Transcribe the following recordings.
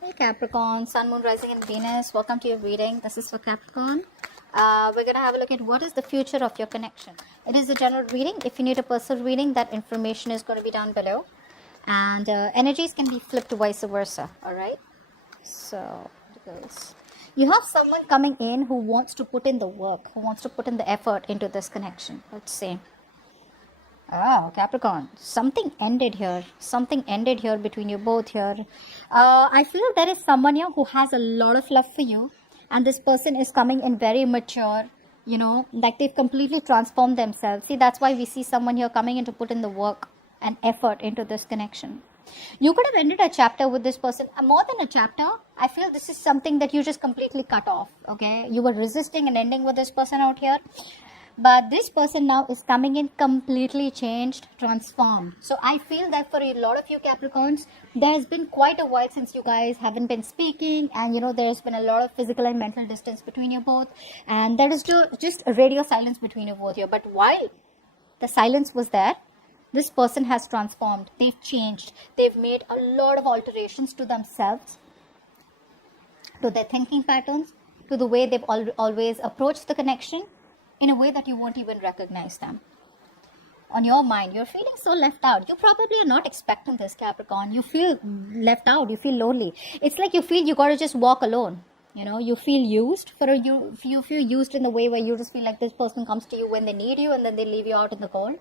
Hey Capricorn, Sun, Moon, Rising and Venus. Welcome to your reading. This is for Capricorn. We're going to have a look at what is the future of your connection. It is a general reading. If you need a personal reading, that information is going to be down below. And energies can be flipped vice versa. Alright? So, it goes. You have someone coming in who wants to put in the work, who wants to put in the effort into this connection. Let's see. Oh, Capricorn, something ended here. Something ended here between you both here. I feel there is someone here who has a lot of love for you. And this person is coming in very mature, like they've completely transformed themselves. See, that's why we see someone here coming in to put in the work and effort into this connection. You could have ended a chapter with this person. More than a chapter, I feel this is something that you just completely cut off, okay? You were resisting and ending with this person out here. But this person now is coming in completely changed, transformed. So I feel that for a lot of you Capricorns, there has been quite a while since you guys haven't been speaking. And there's been a lot of physical and mental distance between you both. And there is just a radio silence between you both here. But while the silence was there, this person has transformed. They've changed. They've made a lot of alterations to themselves, to their thinking patterns, to the way they've always approached the connection, in a way that you won't even recognize them. On your mind, you're feeling so left out. You probably are not expecting this, Capricorn. You feel left out. You feel lonely. It's like you feel you got to just walk alone. You feel used. You feel used in the way where you just feel like this person comes to you when they need you and then they leave you out in the cold.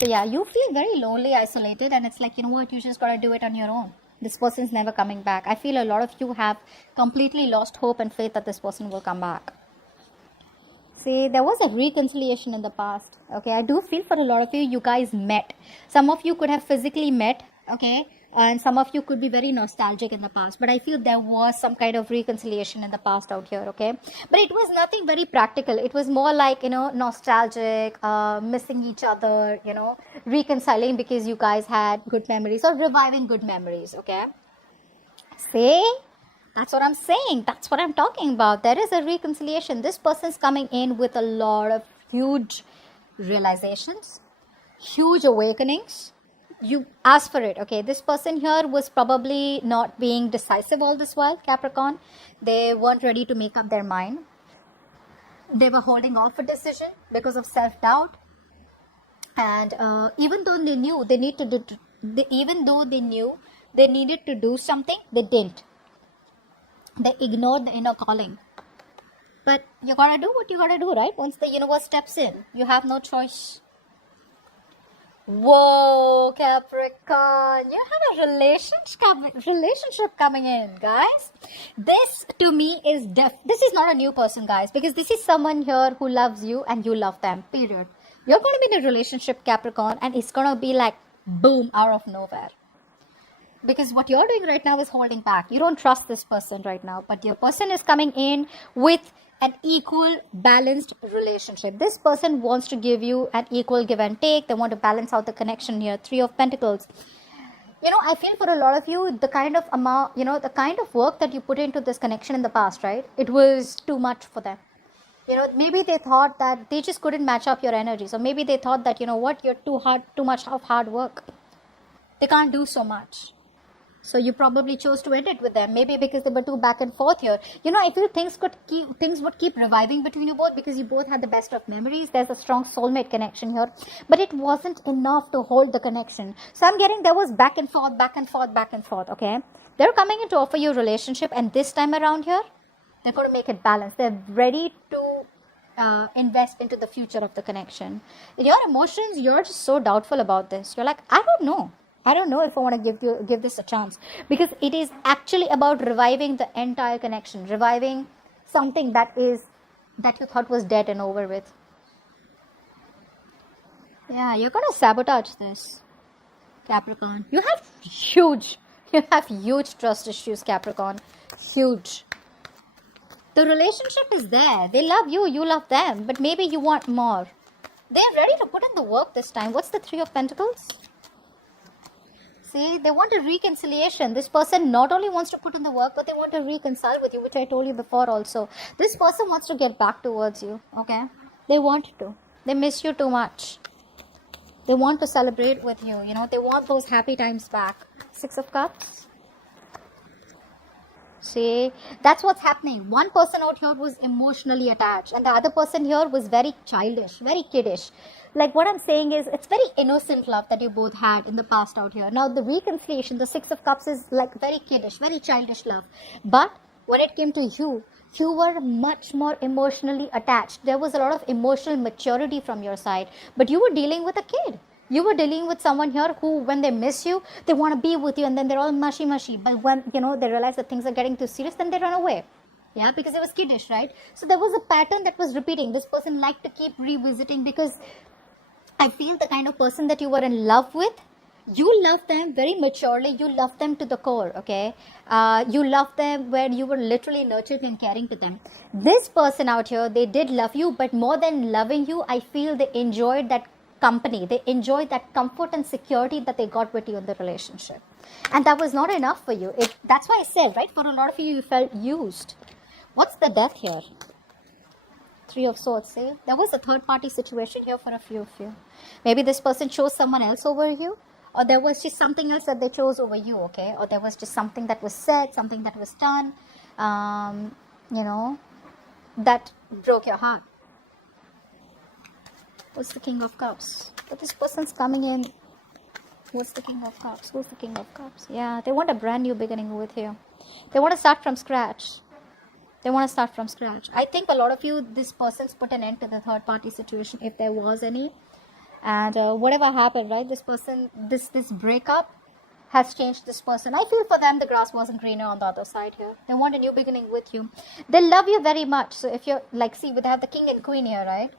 So yeah, you feel very lonely, isolated, and it's like, you know what, you just got to do it on your own. This person's never coming back. I feel a lot of you have completely lost hope and faith that this person will come back. See, there was a reconciliation in the past. Okay, I do feel for a lot of you guys met. Some of you could have physically met, okay, and some of you could be very nostalgic in the past. But I feel there was some kind of reconciliation in the past out here, okay. But it was nothing very practical. It was more like, nostalgic, missing each other, reconciling because you guys had good memories or reviving good memories, okay. See? That's what I'm saying. That's what I'm talking about. There is a reconciliation. This person's coming in with a lot of huge realizations, huge awakenings. You ask for it, okay? This person here was probably not being decisive all this while, Capricorn. They weren't ready to make up their mind. They were holding off a decision because of self-doubt. And even though they knew they needed to do something, they didn't. They ignored the inner calling. But you gotta do what you gotta do, right? Once the universe steps in, you have no choice. Whoa, Capricorn, you have a relationship coming in, guys. This to me is this is not a new person, guys, because this is someone here who loves you and you love them, period. You're going to be in a relationship, Capricorn, and it's going to be like boom, out of nowhere. Because what you're doing right now is holding back. You don't trust this person right now. But your person is coming in with an equal, balanced relationship. This person wants to give you an equal give and take. They want to balance out the connection here. 3 of Pentacles. I feel for a lot of you, the kind of amount, the kind of work that you put into this connection in the past, right? It was too much for them. Maybe they thought that they just couldn't match up your energies. Or maybe they thought that, you're too much of hard work. They can't do so much. So you probably chose to end it with them. Maybe because they were too back and forth here. I feel things would keep reviving between you both because you both had the best of memories. There's a strong soulmate connection here. But it wasn't enough to hold the connection. So I'm getting there was back and forth, okay? They're coming in to offer you a relationship, and this time around here, they're going to make it balanced. They're ready to invest into the future of the connection. In your emotions, you're just so doubtful about this. You're like, I don't know if I want to give this a chance, because it is actually about reviving the entire connection, reviving something that you thought was dead and over with. Yeah, you're gonna sabotage this, Capricorn. You have huge trust issues, Capricorn. Huge. The relationship is there. They love you, you love them, but maybe you want more. They're ready to put in the work this time. What's the 3 of Pentacles? See, they want a reconciliation. This person not only wants to put in the work, but they want to reconcile with you, which I told you before also. This person wants to get back towards you, okay? They want to. They miss you too much. They want to celebrate with you, they want those happy times back. 6 of Cups. See, that's what's happening. One person out here was emotionally attached, and the other person here was very childish, very kiddish. Like what I'm saying is, it's very innocent love that you both had in the past out here. Now, the reconciliation, the Six of Cups, is like very kiddish, very childish love. But when it came to you, you were much more emotionally attached. There was a lot of emotional maturity from your side, but you were dealing with a kid. You were dealing with someone here who, when they miss you, they want to be with you, and then they're all mushy. But when, they realize that things are getting too serious, then they run away. Yeah, because it was kiddish, right? So there was a pattern that was repeating. This person liked to keep revisiting, because I feel the kind of person that you were in love with, you love them very maturely. You love them to the core, okay? You love them where you were literally nurturing and caring to them. This person out here, they did love you, but more than loving you, I feel they enjoyed that company. They enjoyed that comfort and security that they got with you in the relationship. And that was not enough for you. That's why I said, right, for a lot of you, you felt used. What's the death here? Three of Swords, see? There was a third party situation here for a few of you. Maybe this person chose someone else over you, or there was just something else that they chose over you, okay? Or there was just something that was said, something that was done, that broke your heart. What's the King of Cups? But this person's coming in. What's the King of Cups? Who's the King of Cups? Yeah, they want a brand new beginning with you. They want to start from scratch. I think a lot of you, this person's put an end to the third party situation, if there was any. And whatever happened, right? This person, this breakup has changed this person. I feel for them, the grass wasn't greener on the other side here. They want a new beginning with you. They love you very much. So if you're like, see, we have the King and Queen here, right?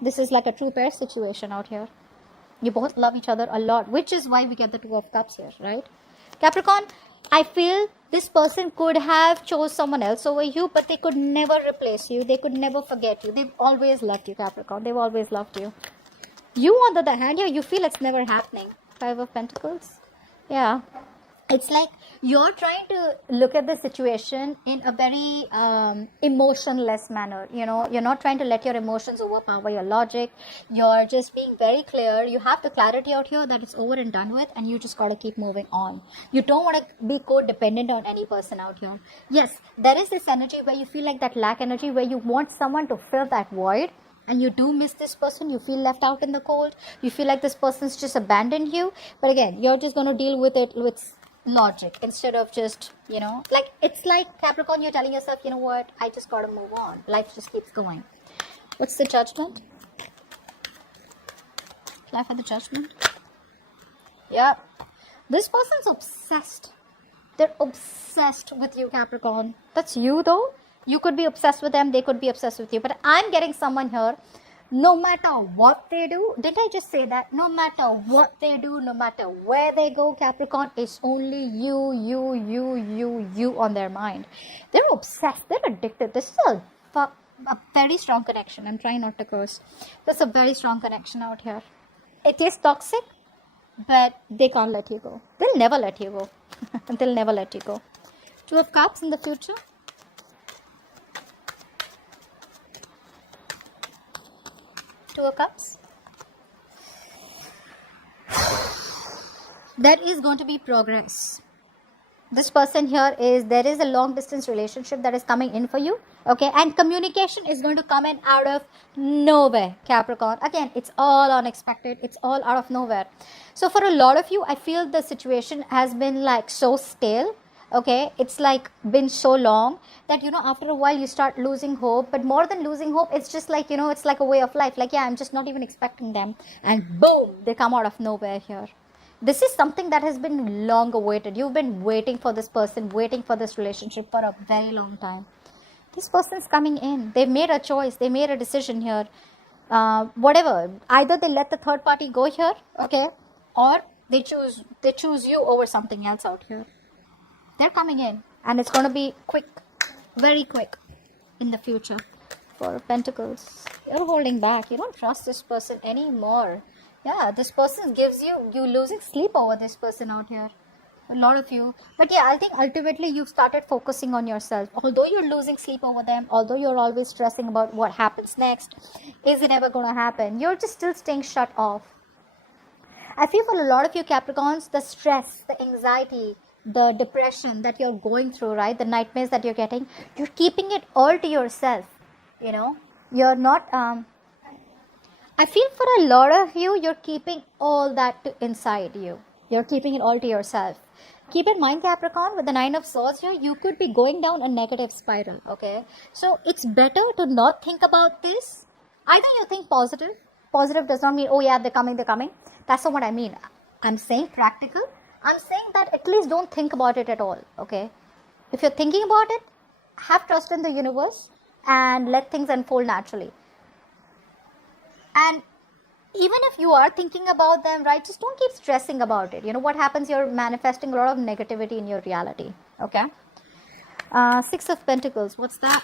This is like a true pair situation out here. You both love each other a lot, which is why we get the Two of Cups here, right? Capricorn, I feel this person could have chose someone else over you, but they could never replace you. They could never forget you. They've always loved you, Capricorn. They've always loved you. You, on the other hand, here, you feel it's never happening. Five of Pentacles. Yeah. It's like you're trying to look at the situation in a very emotionless manner. You're not trying to let your emotions overpower your logic. You're just being very clear. You have the clarity out here that it's over and done with, and you just got to keep moving on. You don't want to be codependent on any person out here. Yes, there is this energy where you feel like that lack energy, where you want someone to fill that void. And you do miss this person. You feel left out in the cold. You feel like this person's just abandoned you. But again, you're just going to deal with it with logic instead of just, like, it's like Capricorn, you're telling yourself, you know what, I just got to move on. Life just keeps going. What's the Judgment? Life for the Judgment. Yeah. This person's obsessed. They're obsessed with you, Capricorn. That's you, though. You could be obsessed with them. They could be obsessed with you. But I'm getting someone here, no matter what they do. Did I just say that? No matter what they do, no matter where they go, Capricorn, it's only you on their mind. They're obsessed. They're addicted. This is a very strong connection. I'm trying not to curse. There's a very strong connection out here. It is toxic, but they can't let you go. They'll never let you go. They'll never let you go. Two of Cups in the future. Two of Cups. There is going to be progress. This person here there is a long distance relationship that is coming in for you. Okay, and communication is going to come in out of nowhere, Capricorn. Again, it's all unexpected. It's all out of nowhere. So for a lot of you, I feel the situation has been like so stale. Okay, it's like been so long that, after a while you start losing hope. But more than losing hope, it's just like, it's like a way of life. Like, yeah, I'm just not even expecting them. And boom, they come out of nowhere here. This is something that has been long awaited. You've been waiting for this person, waiting for this relationship for a very long time. This person's coming in. They've made a choice. They made a decision here. Whatever. Either they let the third party go here, okay, or they choose you over something else out here. They're coming in, and it's going to be quick, very quick in the future. Four of Pentacles. You're holding back. You don't trust this person anymore. Yeah, this person gives you losing sleep over this person out here. A lot of you. But yeah, I think ultimately you've started focusing on yourself. Although you're losing sleep over them, although you're always stressing about what happens next, is it ever going to happen? You're just still staying shut off. I feel for a lot of you Capricorns, the stress, the anxiety, the depression that you're going through, right? The nightmares that you're getting, you're keeping it all to yourself. You're not, I feel for a lot of you, you're keeping all that inside you. You're keeping it all to yourself. Keep in mind, Capricorn, with the 9 of Swords here, you could be going down a negative spiral, okay? So it's better to not think about this. Either you think positive. Positive does not mean, oh yeah, they're coming. That's not what I mean. I'm saying practical. I'm saying that at least don't think about it at all, okay? If you're thinking about it, have trust in the universe and let things unfold naturally. And even if you are thinking about them, right, just don't keep stressing about it. You know what happens? You're manifesting a lot of negativity in your reality, okay? 6 of Pentacles, what's that?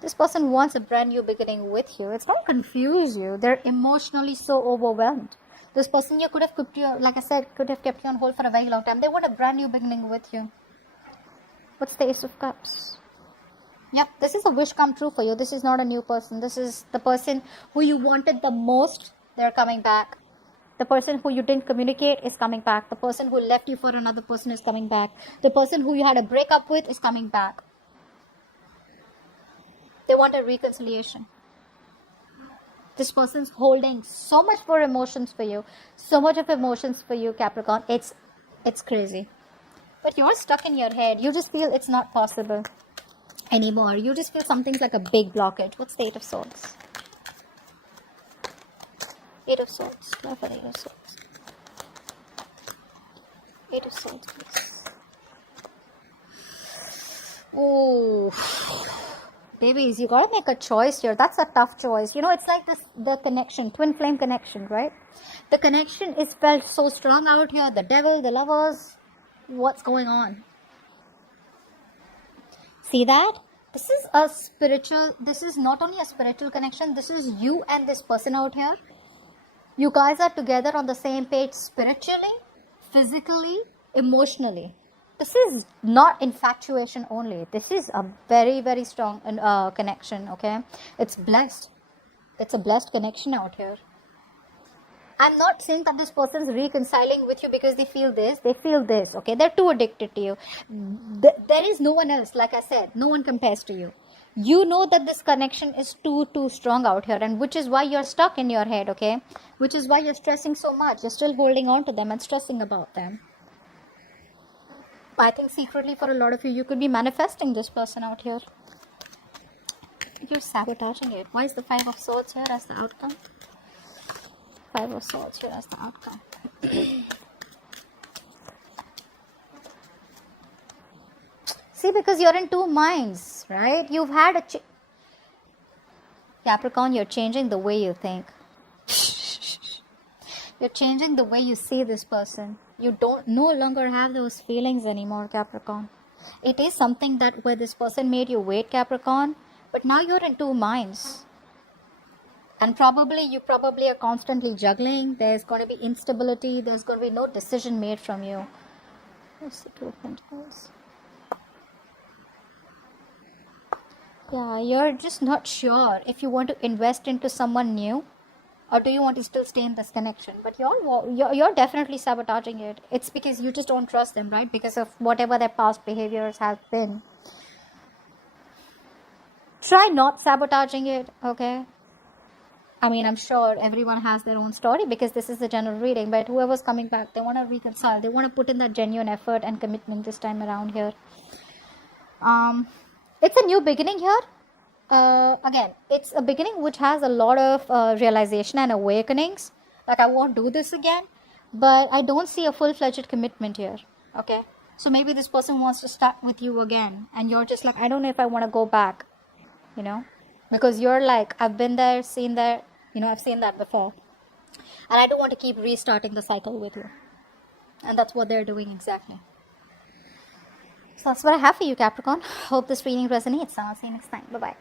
This person wants a brand new beginning with you. It's not confuse you. They're emotionally so overwhelmed. This person you could have kept you, like I said, could have kept you on hold for a very long time. They want a brand new beginning with you. What's the Ace of Cups? Yep, this is a wish come true for you. This is not a new person. This is the person who you wanted the most. They're coming back. The person who you didn't communicate is coming back. The person who left you for another person is coming back. The person who you had a breakup with is coming back. They want a reconciliation. This person's holding so much more emotions for you. So much of emotions for you, Capricorn. It's crazy. But you're stuck in your head. You just feel it's not possible anymore. You just feel something's like a big blockage. What's the 8 of Swords? 8 of Swords. Clap for the 8 of Swords. 8 of Swords, please. Oh, babies, you gotta make a choice here. That's a tough choice. It's like the connection, twin flame connection, right? The connection is felt so strong out here. The devil, the lovers. What's going on? See that? This is not only a spiritual connection. This is you and this person out here. You guys are together on the same page spiritually, physically, emotionally. This is not infatuation only. This is a very, very strong connection, okay? It's blessed. It's a blessed connection out here. I'm not saying that this person's reconciling with you because they feel this. They feel this, okay? They're too addicted to you. There is no one else, like I said. No one compares to you. You know that this connection is too strong out here, and which is why you're stuck in your head, okay? Which is why you're stressing so much. You're still holding on to them and stressing about them. I think secretly for a lot of you, you could be manifesting this person out here. You're sabotaging it. Why is the 5 of Swords here as the outcome? 5 of Swords here as the outcome. See, because you're in two minds, right? You've had a... Capricorn, you're changing the way you think. You're changing the way you see this person. You no longer have those feelings anymore, Capricorn. It is something that where this person made you wait, Capricorn, but now you're in two minds. And you probably are constantly juggling. There's going to be instability. There's going to be no decision made from you. What's the 2 of Pentacles? Yeah, you're just not sure if you want to invest into someone new, or do you want to still stay in this connection? But you're definitely sabotaging it. It's because you just don't trust them, right? Because of whatever their past behaviors have been. Try not sabotaging it, okay? I mean, I'm sure everyone has their own story because this is the general reading. But whoever's coming back, they want to reconcile. They want to put in that genuine effort and commitment this time around here. It's a new beginning here. Again, it's a beginning which has a lot of realization and awakenings. Like, I won't do this again. But I don't see a full-fledged commitment here. Okay? So maybe this person wants to start with you again. And you're just like, I don't know if I want to go back. You know? Because you're like, I've been there, seen that. I've seen that before. And I don't want to keep restarting the cycle with you. And that's what they're doing exactly. So that's what I have for you, Capricorn. Hope this reading resonates. I'll see you next time. Bye-bye.